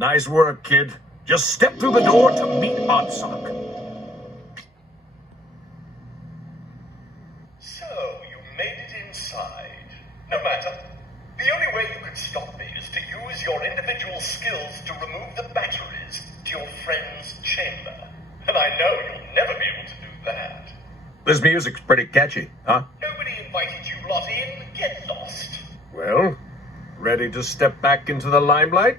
Nice work, kid. Just step through the door to meet Oddsock. So, you made it inside. No matter. The only way you can stop me is to use your individual skills to remove the batteries to your friend's chamber. And I know you'll never be able to do that. This music's pretty catchy, huh? Nobody invited you lot in. Get lost. Well, ready to step back into the limelight?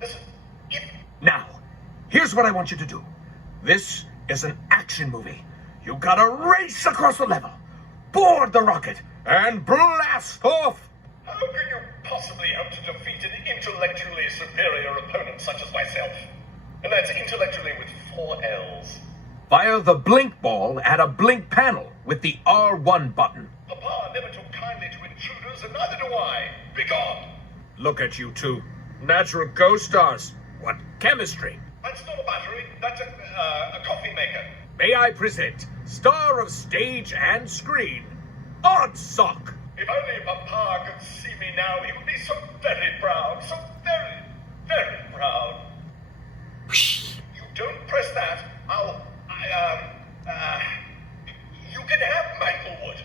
Listen, Now, here's what I want you to do. This is an action movie. You gotta race across the level, board the rocket, and blast off! how could you possibly hope to defeat an intellectually superior opponent such as myself? And that's intellectually with 4 L's. Fire the blink ball at a blink panel with the R1 button. Papa never took kindly to intruders, and neither do I. Begone! Look at you two. Natural co-stars. What chemistry? That's not a battery. That's a coffee maker. May I present star of stage and screen, Oddsock. If only Papa could see me now, he would be so very proud. So very, very proud. You don't press that, you can have Manglewood.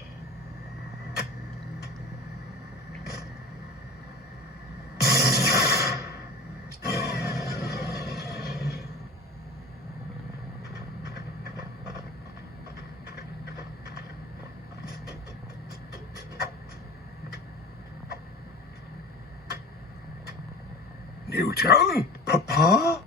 Newton? Papa?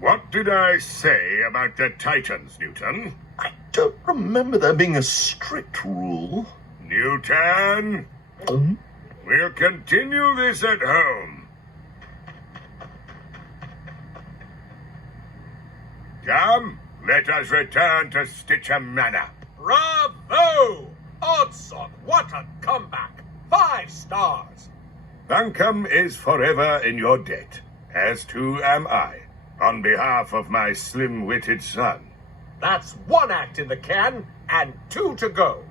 What did I say about the Titans, Newton? I don't remember there being a strict rule. Newton? We'll continue this at home. Come, let us return to Stitcher Manor. Bravo! Oddsock, what a comeback! 5 stars! Bunkum is forever in your debt, as too am I, on behalf of my slim-witted son. That's 1 act in the can and 2 to go.